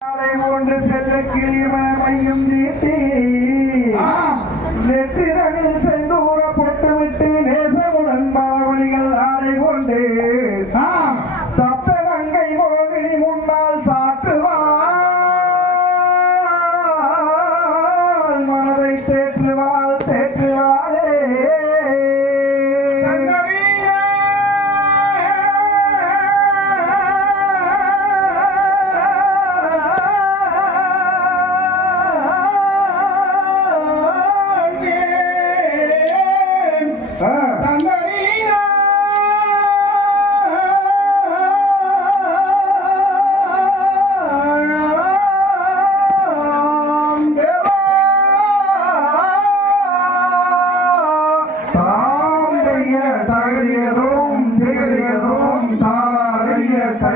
நாளை ஒன்று செல்ல கிளிமலையும் நீட்டி நெற்றிரனில்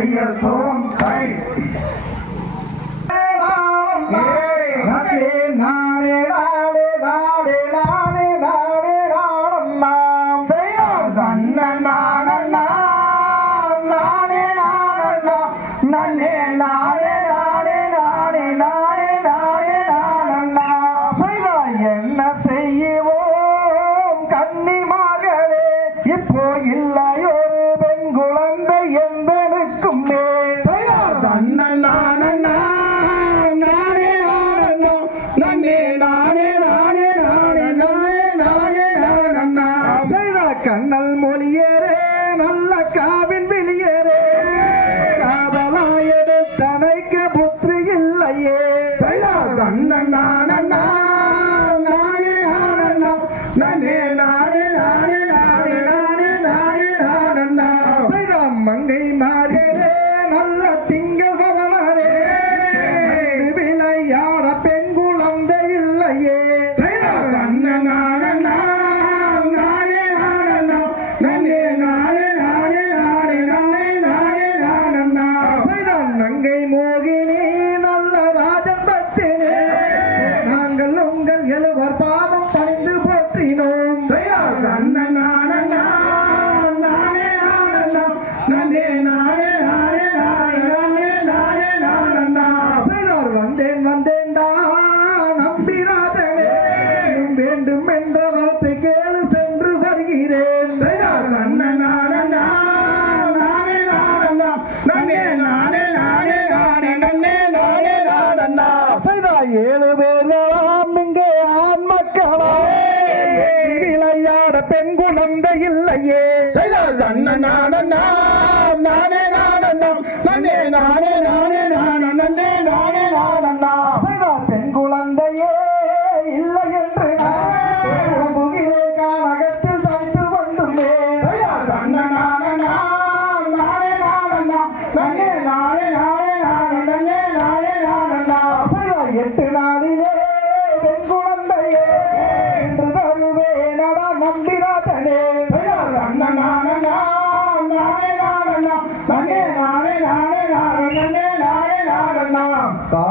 தாரிய கை நாடே நாடே நாடே நாடே நாடே நாடே நாடம் தன்ன நாடன்னா நாடே நாடன்னா நன்னே நாடே நாடே நாடே நாடே நாடே நாடன்னா என்ன செய்வோம் கன்னி மகளே இப்போ இல்லையோ மங்கை மாறே நல்ல திங்கள் பகவரே விளையாட பெண் குழந்தை இல்லையே. நங்கை மோகினி நல்ல ராஜன் பத்தினே நாங்கள் உங்கள் எழுவர் பாதம் பணிந்து போற்றினோம். அண்ணன் வந்தேன் வந்தேன்டா நம்பிராதவே வேண்டும் என்ற வார்த்தை கேளு சென்று வருகிறேன் ஏழு பேரெல்லாம் இங்கே ஆண் மக்களா விளையாட பெண் குழந்தை இல்லையே செய்தா குழந்தையே இல்லை என்று நான் வந்துள்ளேன் எட்டு நாளிலே பெண் குழந்தையே என்று தருவேனடா நம்பிராட்டனே தா